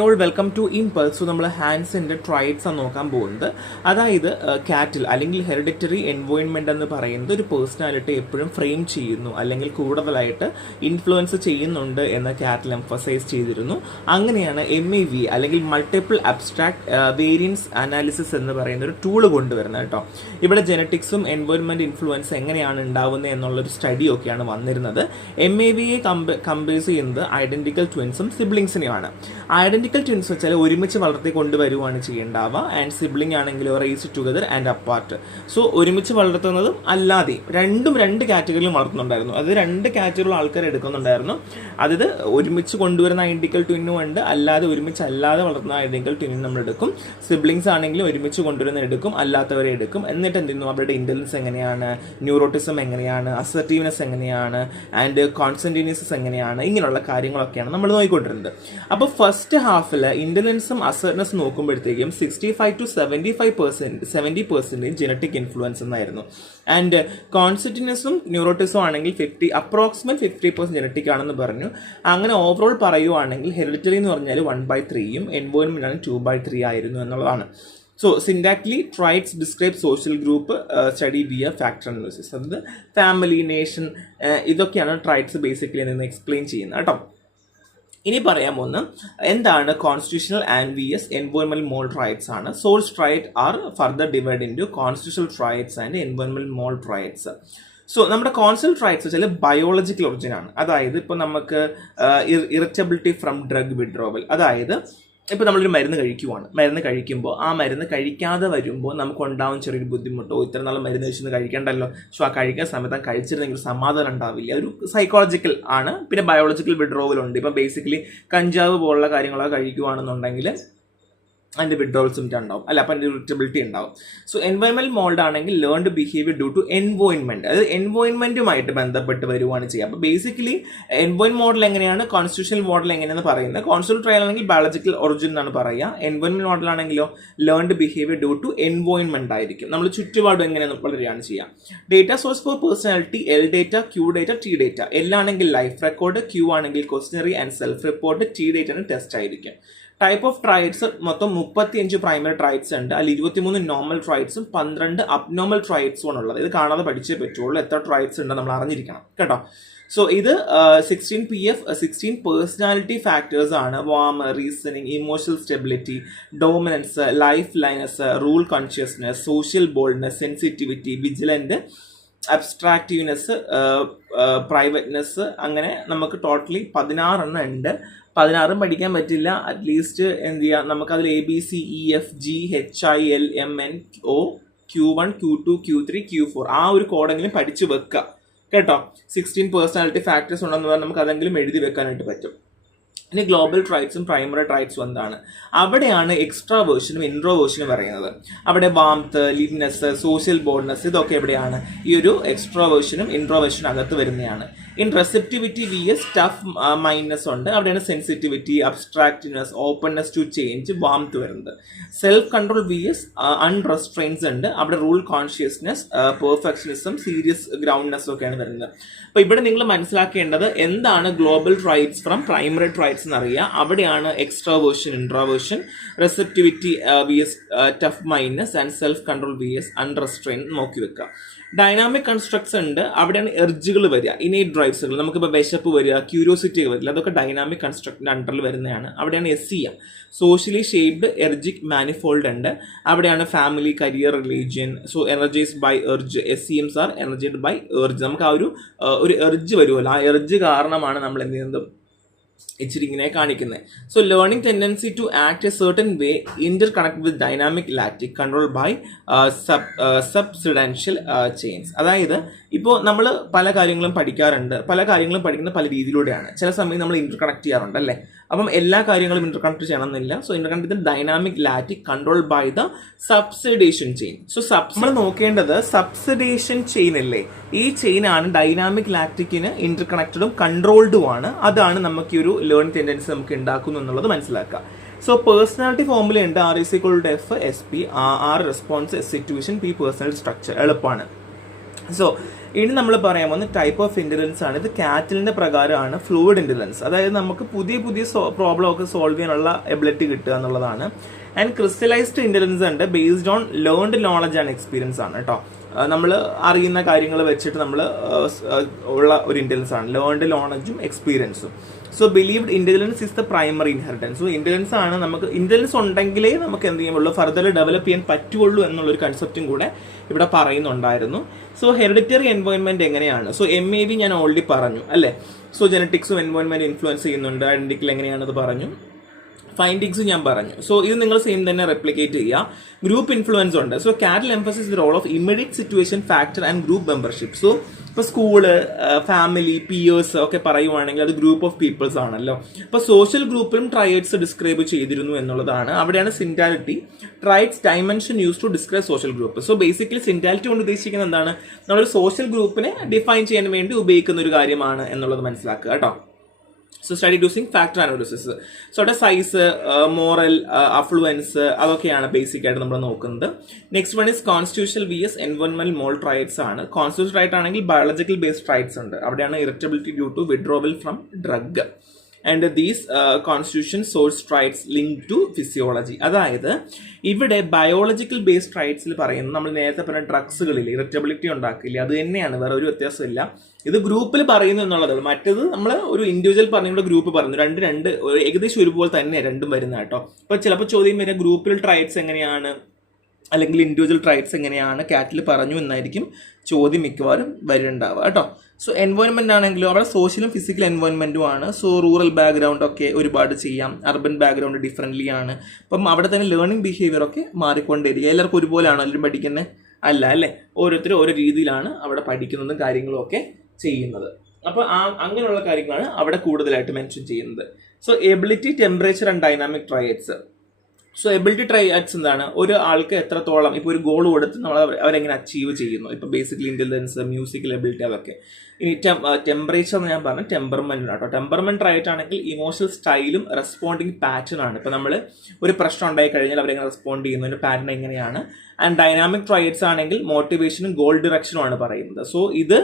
All welcome to Impulse. So നമ്മൾ ഹാൻസിൻ്റെ traits ആണ് നോക്കാൻ പോകുന്നത്. അതായത് കാറ്റിൽ അല്ലെങ്കിൽ ഹെറിഡിറ്ററി എൻവോയിൻമെന്റ് എന്ന് പറയുന്നത് ഒരു പേഴ്സണാലിറ്റി എപ്പോഴും ഫ്രെയിം ചെയ്യുന്നു അല്ലെങ്കിൽ കൂടുതലായിട്ട് ഇൻഫ്ലുവൻസ് ചെയ്യുന്നുണ്ട് എന്ന് കാറ്റിൽ എംഫസൈസ് ചെയ്തിരുന്നു. അങ്ങനെയാണ് MAV അല്ലെങ്കിൽ മൾട്ടിപ്പിൾ അബ്സ്ട്രാക്ട് വേരിയൻസ് അനാലിസിസ് എന്ന് പറയുന്ന ഒരു ടൂള് കൊണ്ടുവരുന്നത് കേട്ടോ. ഇവിടെ ജെനറ്റിക്സും എൻവോയിൻമെന്റ് ഇൻഫ്ലുവൻസ് എങ്ങനെയാണ് ഉണ്ടാവുന്നത് എന്നുള്ളൊരു സ്റ്റഡിയൊക്കെയാണ് വന്നിരുന്നത്. MAVയെ കമ്പയർ ചെയ്യുന്നത് ഐഡന്റിക്കൽ ട്വിൻസും സിബ്ലിങ്സിനെയുമാണ്. ഐഡന്റിക്കൽ ട്വിൻസ് വെച്ചാൽ ഒരുമിച്ച് വളർത്തി കൊണ്ടുവരുവാണ് ചെയ്യേണ്ടാവുക. ആൻഡ് സിബ്ലിംഗ് ആണെങ്കിലോ raised together and apart. So ഒരുമിച്ച് വളർത്തുന്നതും അല്ലാതെ രണ്ട് കാറ്റഗറിയിലും വളർത്തുന്നുണ്ടായിരുന്നു. അത് രണ്ട് കാറ്റഗറിയിലുള്ള ആൾക്കാർ എടുക്കുന്നുണ്ടായിരുന്നു. അതായത് ഒരുമിച്ച് കൊണ്ടുവരുന്ന ഐഡന്റിക്കൽ ട്വിന്നും ഉണ്ട്, അല്ലാതെ ഒരുമിച്ച് അല്ലാതെ വളർത്തുന്ന ഐഡന്റിക്കൽ ട്വിന്നും നമ്മൾ എടുക്കും. സിബ്ലിങ്സ് ആണെങ്കിലും ഒരുമിച്ച് കൊണ്ടുവരുന്ന എടുക്കും, അല്ലാത്തവരെ എടുക്കും. എന്നിട്ട് എന്ത് ചെയ്യുന്നു, അവരുടെ ഇന്റലിജൻസ് എങ്ങനെയാണ്, ന്യൂറോട്ടിസം എങ്ങനെയാണ്, അസർട്ടീവ്നെസ് എങ്ങനെയാണ്, ആൻഡ് കോൺസെൻട്രേഷൻസ് എങ്ങനെയാണ്, ഇങ്ങനെയുള്ള കാര്യങ്ങളൊക്കെയാണ് നമ്മൾ നോക്കിക്കൊണ്ടിരുന്നത്. അപ്പോൾ ഫസ്റ്റ് ഹാഫിൽ ഇന്റലിജൻസും അസർട്ട്നെസ് നോക്കുമ്പോഴത്തേക്കും 65 to 70% ജെനറ്റിക് ഇൻഫ്ലുവൻസ് എന്നായിരുന്നു. ആൻഡ് കോൺസെൻട്രേഷൻസും ന്യൂറോട്ടിസം ആണെങ്കിൽ അപ്രോക്സിമേറ്റ് 50% ജെനറ്റിക് ആണെന്ന് പറഞ്ഞു. അങ്ങനെ ഓവറോൾ പറയുവാണെങ്കിൽ ഹെറിഡിറ്ററി എന്ന് പറഞ്ഞാൽ 1/3 എൻവോയിൻമെന്റ് ആണ് 2/3 ആയിരുന്നു എന്നുള്ളതാണ്. So syntality traits describe social group study via factor analysis. അതായത് ഫാമിലി, നേഷൻ, ഇതൊക്കെയാണ് ട്രൈറ്റ്സ് ബേസിക്കലി നിന്ന് എക്സ്പ്ലെയിൻ ചെയ്യുന്നത് കേട്ടോ. ഇനി പറയാൻ പോകുന്ന എന്താണ് കോൺസ്റ്റിറ്റ്യൂഷണൽ ആൻഡ് VS എൻവോയിൻമെന്റൽ മോൾ ട്രൈറ്റ്സ് ആണ്. Source trait are further divide into constitutional traits and എൻവോയിൻമെന്റൽ മോൾ ട്രൈറ്റ്സ്. സോ നമ്മുടെ കോൺസ്റ്റിറ്റ്യൂഷണൽ ട്രൈറ്റ്സ് വെച്ചാൽ ബയോളജിക്കൽ ഒറിജിൻ ആണ്. അതായത് ഇപ്പോൾ നമുക്ക് ഇറിറ്റബിലിറ്റി ഫ്രം ഡ്രഗ് വിഡ്രോവൽ. അതായത് ഇപ്പോൾ നമ്മളൊരു മരുന്ന് കഴിക്കുമ്പോൾ ആ മരുന്ന് കഴിക്കാതെ വരുമ്പോൾ നമുക്ക് ഉണ്ടാവും ചെറിയൊരു ബുദ്ധിമുട്ടോ, ഇത്ര നാൾ മരുന്ന് കഴിച്ചൊന്ന് കഴിക്കണ്ടല്ലോ, ആ കഴിക്കുന്ന സമയത്ത് കഴിച്ചിരുന്നെങ്കിൽ സമാധാനം ഉണ്ടാവില്ല, ഒരു സൈക്കോളജിക്കൽ ആണ്. പിന്നെ ബയോളജിക്കൽ വിഡ്രോവൽ ഉണ്ട്. ഇപ്പം ബേസിക്കലി കഞ്ചാവ് പോലുള്ള കാര്യങ്ങളൊക്കെ കഴിക്കുകയാണെന്നുണ്ടെങ്കിൽ അതിൻ്റെ വിഡ്രോവൽ സിംറ്റം ഉണ്ടാവും, അല്ല അപ്പം അതിൻ്റെ ഇറിറ്റബിലിറ്റി ഉണ്ടാവും. സോ എൻവയോൺമെന്റൽ മോൾഡ് ആണെങ്കിൽ learned behaviour due to environment, അതായത് എൻവോയിൻമെന്റുമായിട്ട് ബന്ധപ്പെട്ട് വരുവാണ് ചെയ്യുക. അപ്പോൾ ബേസിക്കലി എൻവോയിൻ മോഡൽ എങ്ങനെയാണ്, കോൺസ്റ്റിറ്റ്യൂഷണൽ മോഡൽ എങ്ങനെയാണെന്ന് പറയുന്നത്. കോൺസ്റ്റിറ്റ്യൂഷണൽ ട്രയൽ ആണെങ്കിൽ ബയോളജിക്കൽ ഒറിജിൻ എന്നാണ് പറയുക. എൻവോയിൻമെന്റ് മോഡൽ ആണെങ്കിലോ learned behaviour due to environment ആയിരിക്കും. നമ്മൾ ചുറ്റുപാടും എങ്ങനെയാണ് വളരെയാണ് ചെയ്യുക. Data source for personality L data, Q data, T data. L ആണെങ്കിൽ ലൈഫ് റെക്കോർഡ്, Q ആണെങ്കിൽ questionnaire and self report, T data test ആയിരിക്കും. ടൈപ്പ് ഓഫ് ട്രൈറ്റ്സ് മൊത്തം 35 പ്രൈമറി ട്രൈറ്റ്സ് ഉണ്ട്. അതിൽ 23 നോർമൽ ട്രൈറ്റ്സും 12 അബ്നോർമൽ ട്രൈറ്റ്സും ആണ് ഉള്ളത്. ഇത് കാണാതെ പഠിച്ചേ പറ്റുള്ളൂ. എത്ര ട്രൈറ്റ്സ് ഉണ്ട് നമ്മൾ അറിഞ്ഞിരിക്കണം കേട്ടോ. സോ ഇത് 16 PF 16 പേഴ്സണാലിറ്റി ഫാക്ടേഴ്സ് ആണ്. Warm, reasoning, emotional stability, dominance, liveliness, rule consciousness, social boldness, sensitivity, vigilant, abstractiveness, privateness. അങ്ങനെ നമുക്ക് ടോട്ടലി 16 ഉണ്ട്. 16 പഠിക്കാൻ പറ്റില്ല. അറ്റ്ലീസ്റ്റ് എന്ത് ചെയ്യാം, നമുക്കതിൽ ABCEFGHILMNO Q1 Q2 Q3 Q4 ആ ഒരു കോഡെങ്കിലും പഠിച്ചു വെക്കുക കേട്ടോ. 16 പേഴ്സണാലിറ്റി ഫാക്ടേഴ്സ് ഉണ്ടെന്ന് പറഞ്ഞാൽ നമുക്ക് അതെങ്കിലും എഴുതി വെക്കാനായിട്ട് പറ്റും. ഇനി ഗ്ലോബൽ ട്രൈറ്റ്സും പ്രൈമറി ട്രൈറ്റ്സും എന്താണ്? അവിടെയാണ് എക്സ്ട്രാവേർഷനും ഇൻട്രോവേർഷനും പറയുന്നത്. അവിടെ വാംത്ത്, ലിവ്നെസ്, സോഷ്യൽ ബോൾഡ്നെസ്, ഇതൊക്കെ എവിടെയാണ്? ഈ ഒരു എക്സ്ട്രാവേർഷനും ഇൻട്രോവേർഷനും അകത്ത് വരുന്നതാണ്. In receptivity VS tough mindedness ഉണ്ട്. അവിടെയാണ് sensitivity, abstractness, openness to change, warmth വരുന്നത്. സെൽഫ് കൺട്രോൾ VS അൺറെസ്ട്രെയിൻസ് ഉണ്ട്. അവിടെ rule consciousness, perfectionism, serious groundness ഒക്കെയാണ് വരുന്നത്. അപ്പൊ ഇവിടെ നിങ്ങൾ മനസ്സിലാക്കേണ്ടത് എന്താണ് global traits from primary traits എന്നറിയാം. അവിടെയാണ് extraversion, introversion, receptivity VS tough mindedness and self control VS unrestrain നോക്കി വെക്കുക. ഡൈനാമിക് കൺസ്ട്രക്ട്സ് ഉണ്ട്. അവിടെയാണ് എർജുകൾ വരിക, ഇനേറ്റ് ഡ്രൈവ്സുകൾ. നമുക്കിപ്പോൾ വിശപ്പ് വരിക, ക്യൂരിയോസിറ്റി വരില്ല, അതൊക്കെ ഡൈനാമിക് കൺസ്ട്രക്റ്റിന്റെ അണ്ടറിൽ വരുന്നതാണ്. അവിടെയാണ് SEM, socially shaped ergic manifold ഉണ്ട്. അവിടെയാണ് family, career, religion. So energized by erg, SEMs are energized by erg. നമുക്ക് ആ ഒരു എർജ് വരുമല്ലോ, ആ എർജ് കാരണമാണ് നമ്മൾ എന്ത് ചെയ്യുന്നത്, ഇച്ചിരി ഇങ്ങനെ കാണിക്കുന്നത്. So learning tendency to act a certain way interconnect with dynamic lattice control by subsidiational chains. അതായത് ഇപ്പോൾ നമ്മൾ പല കാര്യങ്ങളും പഠിക്കാറുണ്ട്, പല കാര്യങ്ങളും പഠിക്കുന്ന പല രീതിയിലൂടെയാണ്. ചില സമയം നമ്മൾ ഇന്റർ കണക്ട് ചെയ്യാറുണ്ട് അല്ലേ. അപ്പം എല്ലാ കാര്യങ്ങളും ഇന്റർ കണക്ട് ചെയ്യണമെന്നില്ല. So interconnect with dynamic lattice control by the subsidiation chain. So നമ്മൾ നോക്കേണ്ടത് സബ്സിഡേഷൻ ചെയിൻ അല്ലേ, ഈ ചെയിൻ ആണ് ഡൈനാമിക് ലാറ്റിക്കിന് ഇന്റർ കണക്റ്റഡും കൺട്രോൾഡും ആണ്. അതാണ് നമുക്ക് ഈ ഒരു ലേണിംഗ് ടെൻഡൻസി നമുക്ക് ഉണ്ടാക്കുന്നു എന്നുള്ളത് മനസ്സിലാക്കുക. സോ പേഴ്സണാലിറ്റി ഫോർമുല ഉണ്ട്. R F SP, R response, S situation, P personal structure. എളുപ്പമാണ്. സോ ഇനി നമ്മൾ പറയാൻ പോകുന്ന ടൈപ്പ് ഓഫ് ഇന്റലിജൻസ് ആണ്. ഇത് കാറ്റലിന്റെ പ്രകാരമാണ് ഫ്ലൂയിഡ് ഇന്റലിജൻസ്. അതായത് നമുക്ക് പുതിയ പ്രോബ്ലം ഒക്കെ സോൾവ് ചെയ്യാനുള്ള എബിലിറ്റി കിട്ടുക എന്നുള്ളതാണ്. ആൻഡ് ക്രിസ്റ്റലൈസ്ഡ് ഇന്റലിജൻസ് ഉണ്ട്, based on learned knowledge and experience ആണ് കേട്ടോ. നമ്മൾ അറിയുന്ന കാര്യങ്ങൾ വെച്ചിട്ട് നമ്മൾ ഉള്ള ഒരു ഇന്റലിജൻസ് ആണ്, ലേൺഡ് നോളജും എക്സ്പീരിയൻസും. So believed intelligence is the primary inheritance. So intelligence ആണ്, നമുക്ക് ഇന്റലിജൻസ് ഉണ്ടെങ്കിലേ നമുക്ക് എന്ത് ചെയ്യാൻ പറ്റുള്ളൂ, ഫർദർ ഡെവലപ്പ് ചെയ്യാൻ പറ്റുള്ളൂ എന്നുള്ളൊരു കൺസെപ്റ്റും കൂടെ ഇവിടെ പറയുന്നുണ്ടായിരുന്നു. സോ ഹെറിഡിറ്ററി എൻവയോൺമെന്റ് എങ്ങനെയാണ്? സോ MAV ഞാൻ ഓൾറെഡി പറഞ്ഞു അല്ലേ. സോ ജനറ്റിക്സും എൻവയോൺമെന്റ് ഇൻഫ്ലുവൻസ് ചെയ്യുന്നുണ്ട്. ഐഡന്റിക്കൽ എങ്ങനെയാണെന്ന് പറഞ്ഞു, ഫൈൻഡിങ്സ് ഞാൻ പറഞ്ഞു. സോ ഇത് നിങ്ങൾ സെയിം തന്നെ റെപ്ലിക്കേറ്റ് ചെയ്യുക. ഗ്രൂപ്പ് ഇൻഫ്ലുവൻസ് ഉണ്ട്. So Cattell emphasis the role of immediate situation factor and group membership. So ഇപ്പോൾ സ്കൂള്, ഫാമിലി, പിയേഴ്സ് ഒക്കെ പറയുവാണെങ്കിൽ അത് ഗ്രൂപ്പ് ഓഫ് പീപ്പിൾസ് ആണല്ലോ. അപ്പോൾ സോഷ്യൽ ഗ്രൂപ്പിലും ട്രൈഡ്സ് ഡിസ്ക്രൈബ് ചെയ്തിരുന്നു എന്നുള്ളതാണ്. അവിടെയാണ് syntality, traits dimension use to describe social group. So basically syntality കൊണ്ട് ഉദ്ദേശിക്കുന്നത് എന്താണ്, നമ്മളൊരു സോഷ്യൽ ഗ്രൂപ്പിനെ ഡിഫൈൻ ചെയ്യാൻ വേണ്ടി ഉപയോഗിക്കുന്ന ഒരു കാര്യമാണ് എന്നുള്ളത് മനസ്സിലാക്കുക കേട്ടോ. So study using factor analysis. So അവിടെ സൈസ്, മോറൽ, അഫ്ലുവൻസ് അതൊക്കെയാണ് ബേസിക് ആയിട്ട് നമ്മൾ നോക്കുന്നത്. Next one is constitutional VS എൻവയോൺമെന്റൽ മോൾ ട്രൈറ്റ്സ് ആണ്. കോൺസ്റ്റിറ്റ്യൂഷണൽ ട്രൈറ്റ് ആണെങ്കിൽ ബയോളജിക്കൽ ബേസ്ഡ് ട്രൈറ്റ്സ് ഉണ്ട്. അവിടെയാണ് irritability due to withdrawal from drug. And these constitution source traits link to physiology. അതായത് ഇവിടെ ബയോളജിക്കൽ ബേസ്ഡ് ട്രൈറ്റ്സിൽ പറയുന്നത് നമ്മൾ നേരത്തെ പറഞ്ഞ ഡ്രഗ്സുകളിൽ ഇറിറ്റബിലിറ്റി ഉണ്ടാക്കില്ല, അത് തന്നെയാണ്, വേറെ ഒരു വ്യത്യാസമില്ല. ഇത് ഗ്രൂപ്പിൽ പറയുന്നു എന്നുള്ളത്. മറ്റത് നമ്മൾ ഒരു ഇൻഡിവിജ്വൽ പറഞ്ഞുകൊണ്ട് ഗ്രൂപ്പ് പറഞ്ഞു, രണ്ട് ഏകദേശം ഒരുപോലെ തന്നെ രണ്ടും വരുന്ന കേട്ടോ. അപ്പോൾ ചിലപ്പോൾ ചോദ്യം വരിക ഗ്രൂപ്പിൽ ട്രൈറ്റ്സ് എങ്ങനെയാണ് അല്ലെങ്കിൽ ഇൻഡിവിജ്വൽ ട്രൈറ്റ്സ് എങ്ങനെയാണ് കാറ്റിൽ പറഞ്ഞു എന്നായിരിക്കും ചോദ്യം മിക്കവാറും വരുന്നുണ്ടാവുക കേട്ടോ. സോ എൻവയോൺമെന്റ് ആണെങ്കിലും അവിടെ സോഷ്യലും ഫിസിക്കൽ എൻവയോൺമെന്റും ആണ്. സോ റൂറൽ ബാക്ക്ഗ്രൗണ്ട് ഒക്കെ ഒരുപാട് ചെയ്യാം, അർബൻ ബാക്ക്ഗ്രൗണ്ട് ഡിഫറൻ്റ്ലി ആണ്. അപ്പം അവിടെ തന്നെ ലേണിംഗ് ബിഹേവിയർ ഒക്കെ മാറിക്കൊണ്ടേയിരിക്കും. എല്ലാവർക്കും ഒരുപോലെയാണോ എല്ലാവരും പഠിക്കുന്നത്? അല്ല അല്ലേ, ഓരോരുത്തരും ഓരോ രീതിയിലാണ് അവിടെ പഠിക്കുന്നതും കാര്യങ്ങളും ഒക്കെ ചെയ്യുന്നത്. അപ്പോൾ അങ്ങനെയുള്ള കാര്യങ്ങളാണ് അവിടെ കൂടുതലായിട്ട് മെൻഷൻ ചെയ്യുന്നത്. So ability, temperature and dynamic traits. So ability traits എന്താണ്, ഒരു ആൾക്ക് എത്രത്തോളം ഇപ്പോൾ ഒരു ഗോൾ കൊടുത്ത് നമ്മൾ അവരെങ്ങനെ അച്ചീവ് ചെയ്യുന്നു. ഇപ്പോൾ ബേസിക്കലി ഇന്റലിജൻസ്, മ്യൂസിക്കൽ എബിലിറ്റി അതൊക്കെ. ഇനി ടെമ്പറേച്ചർ എന്ന് ഞാൻ പറഞ്ഞു, ടെമ്പർമെന്റ് കേട്ടോ. ടെമ്പർമെന്റ് ട്രൈറ്റ് ആണെങ്കിൽ ഇമോഷണൽ സ്റ്റൈലും റെസ്പോണ്ടിങ് പാറ്റേൺ ആണ്. ഇപ്പോൾ നമ്മൾ ഒരു പ്രശ്നം ഉണ്ടായി കഴിഞ്ഞാൽ അവരെങ്ങനെ റെസ്പോണ്ട് ചെയ്യുന്നതിന്റെ പാറ്റേൺ എങ്ങനെയാണ്. ആൻഡ് ഡൈനാമിക് ട്രൈറ്റ്സ് ആണെങ്കിൽ മോട്ടിവേഷനും ഗോൾ ഡിറക്ഷനും ആണ് പറയുന്നത്. സോ ഇത്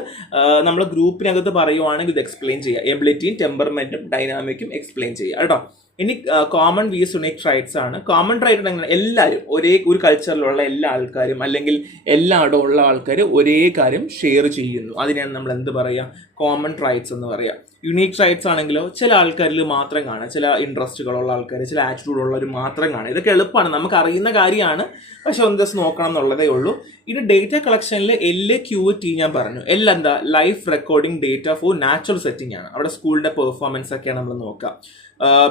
നമ്മൾ ഗ്രൂപ്പിനകത്ത് പറയുവാണെങ്കിൽ ഇത് എക്സ്പ്ലെയിൻ ചെയ്യുക, എബിലിറ്റിയും ടെമ്പർമെന്റും ഡൈനാമിക്കും എക്സ്പ്ലെയിൻ ചെയ്യുക കേട്ടോ. ഇനി കോമൺ VS യുണീക് ട്രൈറ്റ്സ് ആണ്. കോമൺ ട്രൈറ്റ് എങ്ങനെ, എല്ലാവരും ഒരേ ഒരു കൾച്ചറിലുള്ള എല്ലാ ആൾക്കാരും അല്ലെങ്കിൽ എല്ലായിടവും ഉള്ള ആൾക്കാർ ഒരേ കാര്യം ഷെയർ ചെയ്യുന്നു, അതിനെയാണ് നമ്മൾ എന്ത് പറയുക, കോമൺ ട്രൈറ്റ്സ് എന്ന് പറയുക. യുണീക് ട്രൈറ്റ്സ് ആണെങ്കിലോ ചില ആൾക്കാരിൽ മാത്രം കാണാം, ചില ഇൻട്രസ്റ്റുകളുള്ള ആൾക്കാർ, ചില ആറ്റിറ്റ്യൂഡ് ഉള്ളവർ മാത്രം കാണാം. ഇതൊക്കെ എളുപ്പമാണ്, നമുക്ക് അറിയുന്ന കാര്യമാണ്, പക്ഷെ ഒന്ന് ജസ്റ്റ് നോക്കണം എന്നുള്ളതേ ഉള്ളൂ. ഇനി ഡേറ്റ കളക്ഷനിൽ LQT ഞാൻ പറഞ്ഞു. എന്താ, life recording data four natural setting ആണ്. അവിടെ സ്കൂളിന്റെ പെർഫോമൻസ് ഒക്കെയാണ് നമ്മൾ നോക്കുക.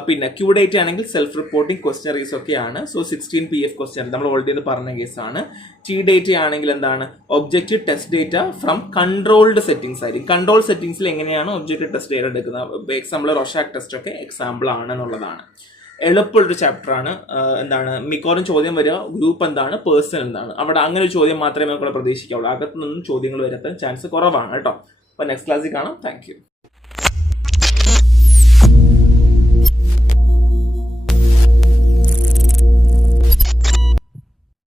പിന്നെ Q ഡേറ്റ ആണെങ്കിൽ സെൽഫ് റിപ്പോർട്ടിംഗ് ക്വസ്റ്റനറീസ് ഒക്കെയാണ്. സോ 16 PF ക്വസ്റ്റ്യൻ നമ്മൾ ഓൾറെഡി പറഞ്ഞ കേസാണ്. T ഡേറ്റ ആണെങ്കിൽ എന്താണ്, objective test data from controlled settings ആയിരിക്കും. കൺട്രോൾ സെറ്റിംഗ്സിൽ എങ്ങനെയാണ് ഒബ്ജക്റ്റീവ് ടെസ്റ്റ് ഡേറ്റ എടുക്കുന്നത്, എക്സാമ്പിൾ റൊഷാക് ടെസ്റ്റ് ഒക്കെ എക്സാമ്പിൾ ആണ് എന്നുള്ളതാണ്. എളുപ്പമുള്ളൊരു ചാപ്റ്റർ ആണ്. എന്താണ് മിക്കവാറും ചോദ്യം വരിക, ഗ്രൂപ്പ് എന്താണ്, പേഴ്സൺ എന്താണ്. അവിടെ അങ്ങനെ ഒരു ചോദ്യം മാത്രമേ നമുക്ക് പ്രതീക്ഷിക്കാവുള്ളൂ. അകത്തു നിന്നും ചോദ്യങ്ങൾ വരാത്ത ചാൻസ് കുറവാണ് കേട്ടോ. അപ്പോൾ നെക്സ്റ്റ് ക്ലാസ്സിൽ കാണാം. Thank you.